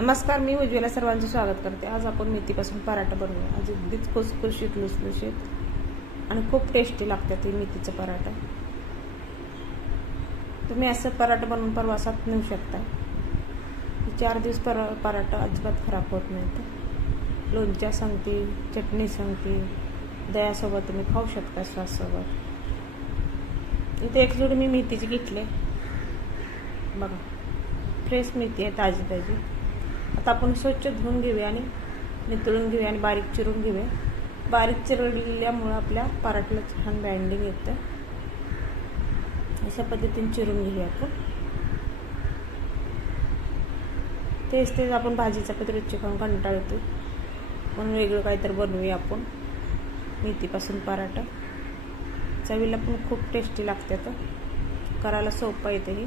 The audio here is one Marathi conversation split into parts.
नमस्कार, मी उज्ज्वला सर्वांचं स्वागत करते। आज आपण मेथीपासून पराठा बनवूया। आज अगदीच खुसखुशीत लुसलुशीत आणि खूप टेस्टी लागतात हे मेथीचं पराठा। तुम्ही असं पराठा बनवून प्रवासात नेऊ शकता। 4 दिवस पराठा अजिबात खराब होत नाही। लोणच्या संगती, चटणी संगती, दह्यासोबत तुम्ही खाऊ शकता सॉससोबत। इथे एक जोडी मी मेथीची घेतली बघा, फ्रेश मेथी आहे, ताजी ताजी। आता आपण स्वच्छ धुवून घेऊया आणि नितळून घेऊया आणि बारीक चिरून घेऊया। बारीक चिरल्यामुळे आपल्या पराठ्याला छान बाइंडिंग येतं। अशा पद्धतीने चिरून घेऊया आपण। तेच आपण भाजीच्या पत्रीची खाऊन कंटाळ येतो, म्हणून वेगळं काहीतरी बनवूया आपण मेथीपासून पराठा। चवीला पण खूप टेस्टी लागतात, करायला सोपं येतं हे।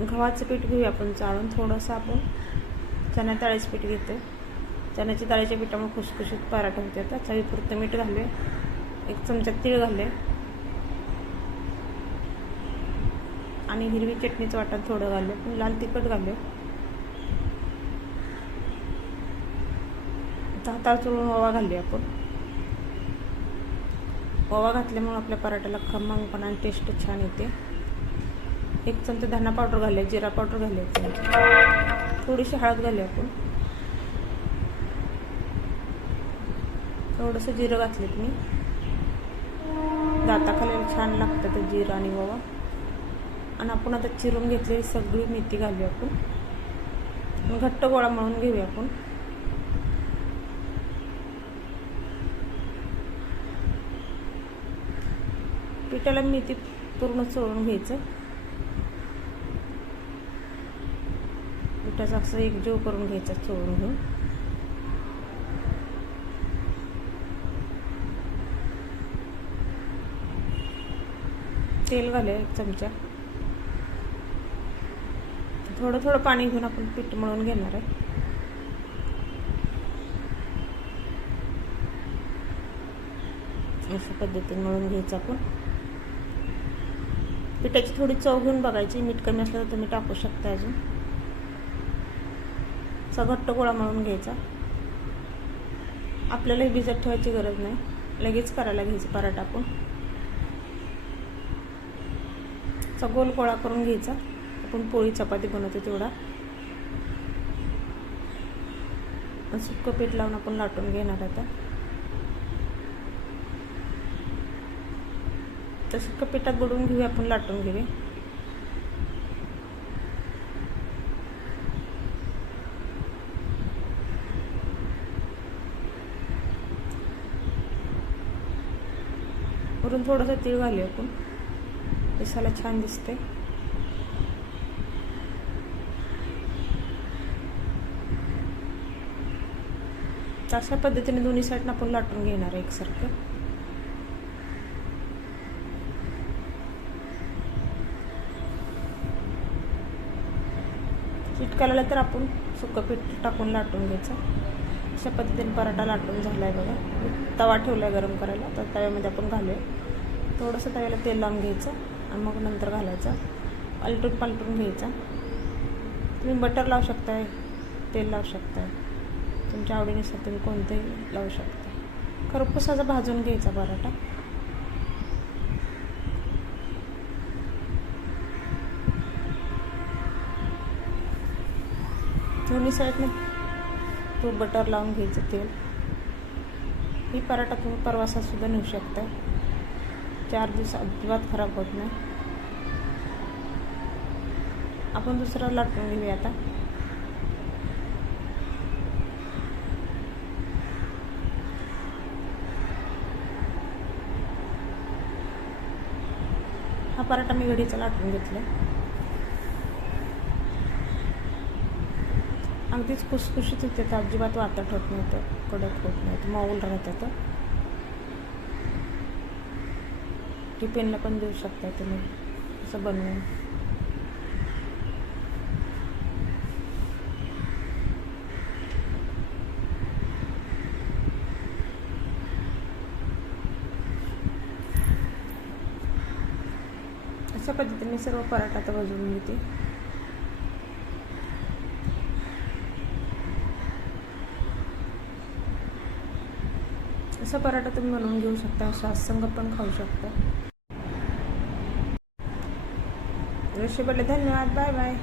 गव्हाचं पीठ घेऊया आपण चाळून, थोडंसं आपण चण्या डाळीचं पीठ घेतो। चण्याच्या डाळीच्या पिठामुळे खुसखुशीत पराठा होते। आता चवीपुरतं मीठ घालूया, 1 चमचा तीळ घालूया आणि हिरवी चटणीचं वाटण थोडं घालूया, पण लाल तिखट घालूया। हातावर चोळून ओवा घालूया आपण। ओवा घातल्यामुळे आपल्या पराठ्याला खमंगपणा आणि टेस्ट छान येते। 1 चमचा धना पावडर घालूया, जिरा पावडर घालूया, थोडीशी हळद घालूया आपण। थोडंसं जिरं घातलं की दाताखाली छान लागतं ते जिरं आणि ओवा। आणि आपण आता चिरून घेतलेली सगळी मेथी घालूया आपण। घट्ट गोळा मळून घेऊया आपण। पिठाला मेथी पूर्ण चोळून घ्यायचं। पिठाचा असं एकजीव करून घ्यायचा, चोळून घेऊन। तेल घालूया 1 चमचा। थोडं थोडं पाणी घेऊन आपण पीठ मळून घेणार आहे। अशा पद्धतीने मळून घ्यायचं आपण। पिठाची थोडी चव घेऊन बघायची, मीठ कमी असलं तर तुम्ही टाकू शकता अजून। घट्ट गोळा मळून घ्यायचा। आपल्याला भिजत ठेवायची गरज नाही, लगेच करायला घ्यायचं पराठा आपण। गोल गोळा करून घ्यायचा, आपण पोळी चपाती बनवतो तेवढा। सुक्कं पीठ लावून आपण लाटून घेणार आता। तर सुक्कं पिठात बुडवून घेऊया आपण, लाटून घेऊया। वरून थोडंसं तीळ घालूया आपण, दिसायला छान दिसते। अशा पद्धतीने दोन्ही साईडनं आपण लाटून घेणार आहे एकसारखं। चिटकायला तर आपण सुक्कं पीठ टाकून लाटून घ्यायचं। अशा पद्धतीने पराठा लाटून झाला आहे बघा। तवा ठेवला आहे गरम करायला, तर तव्यामध्ये आपण घालूया। थोडंसं तव्याला तेल लावून घ्यायचं आणि मग नंतर घालायचं, पालटून घ्यायचा। तुम्ही बटर लावू शकताय, तेल लावू शकताय, तुमच्या आवडीनुसार तुम्ही कोणतेही लावू शकता। खरपूस असा भाजून घ्यायचा पराठा। दोन्ही साईडने तो बटर लावून घ्यायचं, तेल। ही पराठा तुम्ही प्रवासात सुद्धा नेऊ शकता, 4 दिवस अजिबात खराब होत नाही। आपण दुसरा लाटून घेऊया आता। हा पराठा मी घडीचा लाटून घेतला। अगदीच खुसखुशीत होते, तर अजिबात वातट होत नाही, तर कडक होत नाही, तर मऊल राहतात। टिफिनला पण देऊ शकता तुम्ही असं बनवून। अशा पद्धतीने सर्व पराठा आता भाजून घेते। असा पराठा तुम्ही बनवून घेऊ शकता, सॉस संग पण खाऊ शकता. रेसिपीला धन्यवाद. Bye bye.